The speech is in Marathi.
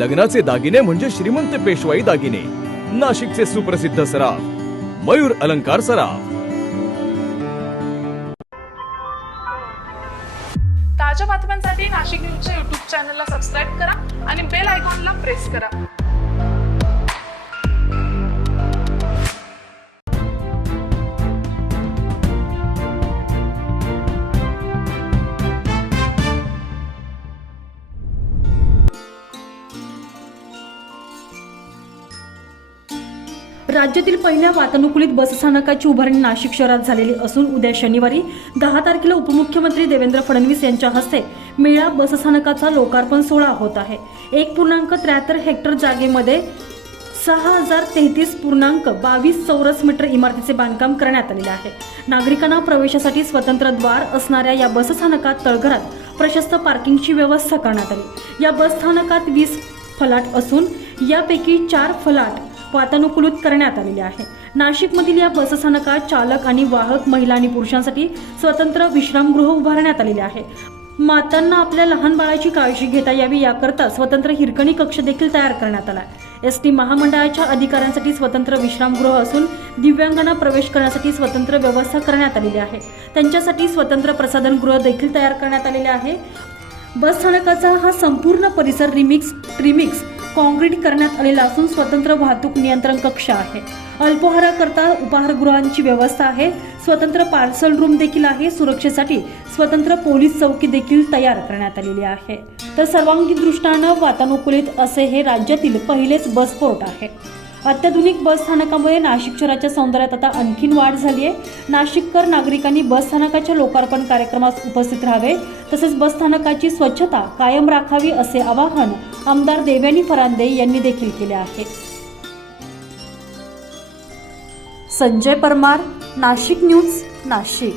लग्नाचे दागिने म्हणजे श्रीमंत पेशवाई दागिने. नाशिकचे सुप्रसिद्ध सराफ मयूर अलंकार सराफ. ताज्या बातम्यांसाठी नाशिक न्यूजच्या YouTube चॅनलला सबस्क्राईब करा आणि बेल आयकॉनला प्रेस करा. राज्यातील पहिल्या वातानुकूलित बसस्थानकाची उभारणी नाशिक शहरात झालेली असून उद्या शनिवारी 10 तारखेला उपमुख्यमंत्री देवेंद्र फडणवीस यांच्या हस्ते मेळा बसस्थानकाचा लोकार्पण सोहळा होत आहे. 1.73 हेक्टर जागेमध्ये 6033.22 चौरस मीटर इमारतीचे बांधकाम करण्यात आलेले आहे. नागरिकांना प्रवेशासाठी स्वतंत्र द्वार असणाऱ्या या बसस्थानकात तळघरात प्रशस्त पार्किंगची व्यवस्था करण्यात आली. या बसस्थानकात 20 फलाट असून यापैकी 4 फलाट वातानुकूलित करण्यात आलेले आहे. नाशिकमधील या बसस्थानकात चालक आणि वाहक महिला आणि पुरुषांसाठी स्वतंत्र विश्रामगृह उभारण्यात आलेले आहे. मातांना आपल्या लहान बाळाची काळजी घेता यावी याकरता स्वतंत्र हिरकणी कक्ष देखील तयार करण्यात आला. एसटी महामंडळाच्या अधिकाऱ्यांसाठी स्वतंत्र विश्रामगृह असून दिव्यांगांना प्रवेश करण्यासाठी स्वतंत्र व्यवस्था करण्यात आलेली आहे. त्यांच्यासाठी स्वतंत्र प्रसाधनगृह देखील तयार करण्यात आलेले आहे. बसस्थानकाचा हा संपूर्ण परिसर ट्रिमिक्स काँक्रीट करण्यात आलेला असून स्वतंत्र वाहतूक नियंत्रण कक्ष आहे. अल्पाहाराकरता उपाहारगृहांची व्यवस्था आहे. स्वतंत्र पार्सल रूम देखील आहे. सुरक्षेसाठी स्वतंत्र पोलीस चौकी देखील तयार करण्यात आलेली आहे. तर सर्वांगीण दृष्टीने वातानुकूलित असे हे राज्यातील पहिलेच बसपोर्ट आहे. अत्याधुनिक बसस्थानकामुळे नाशिक शहराच्या सौंदर्यात आता आणखीन वाढ झाली आहे. नाशिककर नागरिकांनी बसस्थानकाच्या लोकार्पण कार्यक्रमास उपस्थित राहावे तसेच बसस्थानकाची स्वच्छता कायम राखावी असे आवाहन आमदार देवयानी फरांदे यांनी देखील केले आहे. संजय परमार, नाशिक न्यूज, नाशिक.